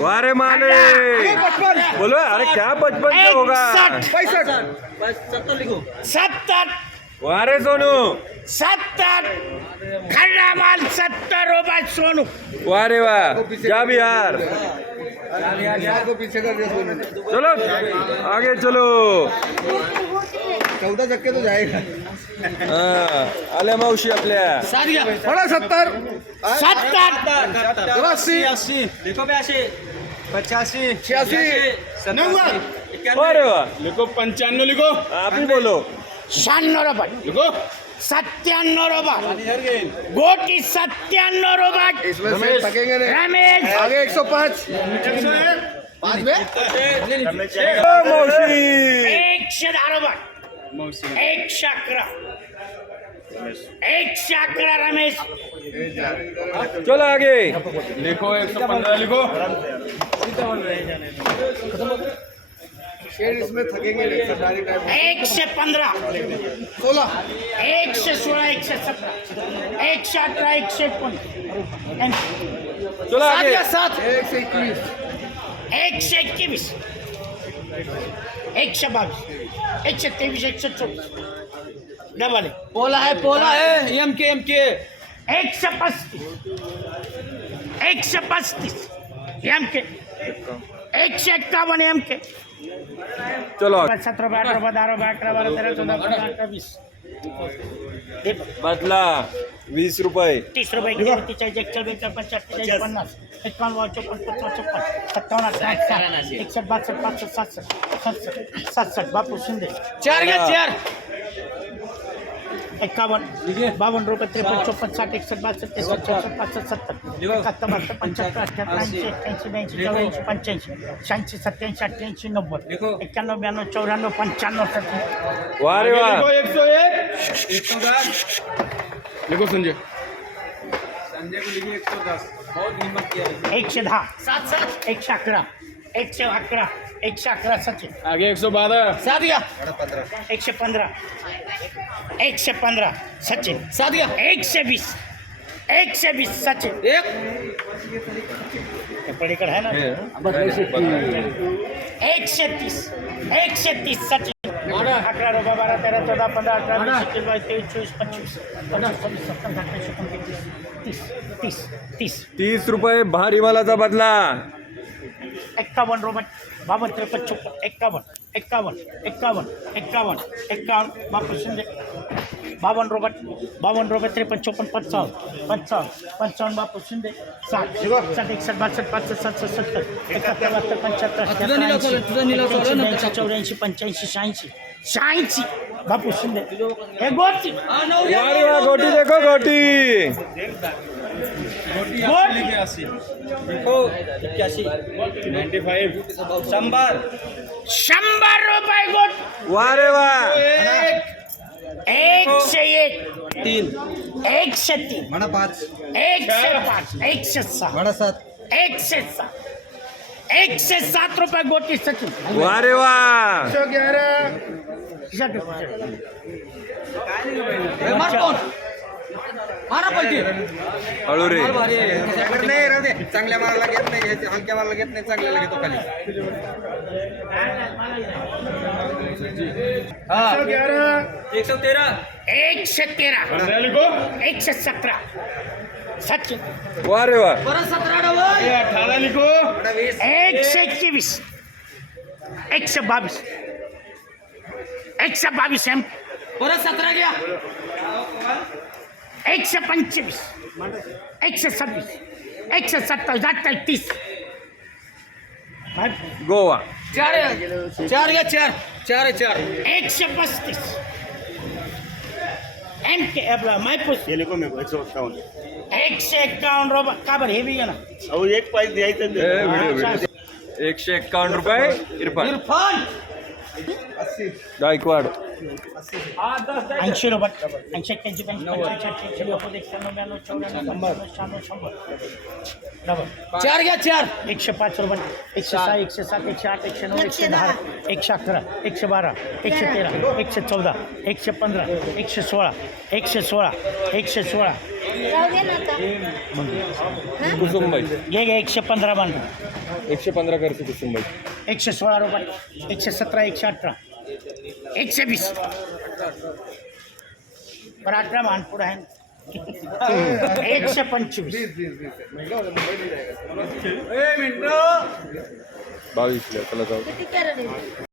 वारे माले बोलो, अरे क्या 55 से होगा? 70 वारे सोनू 70 खड़ा माल 70 रुपये सोनू। वारे वाह, जा बिहार। चलो आगे चलो। 14 चक्के तो जाएगा। आल्या मावशी आपल्या 70 70 80 85 86 90 अरे वाह, लिखो 95 लिखो। आप ही बोलो। 96 रुपये लिखो 97 रुपये गोटी 97 रुपये। इसमें से थकेंगे नहीं। रमेश आगे 105 5 में मावशी 110 रुपये 111 111 रमेश। चलो आगे। लिखो 115 लिखो। शेर इसमें थकेंगे नहीं। सरकारी टाइम 115 16 116 117 118 119 चलो आगे। 121 121 122 123 124 डबल है। पोला है एम के 135 135 एम के 151 एम के चलो 17 18 12 11 12 13 14 15 20 बदला 20 रुपये 30 रुपये 41 41 45 50 51 57 67 बापू शिंदे 4 51 52 रुपये 53 54 60 61 62 63 64 65 70 71 72 83 84 85 86 87 88 90 91 92 94 95 वारे वाह। 101 लिखो संजय को लिखिए 110। बहुत हिम्मत किया है। 110 111 111 111 सचिन आगे 112 115 115 सचिन 120 सचिन पड़ीकर है ना 130 सचिन 11 रुपये 12 13 14 15 18 20 21 22 23 24 25 30 रुपये भारी मालाचा बदला। 51 रुपये 52 53 54 51 बापू शिंदे 52 रुपये 53 54 55 बापू शिंदे 60 61 62 65 70 71 75 84 85 बापू शिंदे हे गोटी वारे वाह, गोटी देखो गोटी। गोटी 100 रुपये गोटी वारे वाह। 101 3 103 म्हणा 5 105 106 म्हणा 7 107 रुपये गोटी सचिन वारे वाह। 111 हळू रे। नाही राहू दे. चांगल्या मारायला घेत नाही, हलक्या मारायला घेत नाही, चांगल्याला घेतो खाली. 113 117 सचिन वारे वाह। 18 लिखो 121 122 एम 17 घ्या 125 126 127 28 गोवा 4 घ्या 4 135 एम के आपला मायपूस 151 रुपये का बरं हे बी आहे ना एक पाच द्यायचं 151 रुपये इरफान इरफान गायकवाड 80 रुपये 80 81 85 चार घ्या चार 105 रुपये 106 107 108 109 110 111 112 113 114 115 116 116 116 कुसुमबाई घे 115 बांध 115 करते कुसुमबाई 116 रुपये 117 118 120 बरं 18 मान पुढे आहे 125 22 चला जाऊ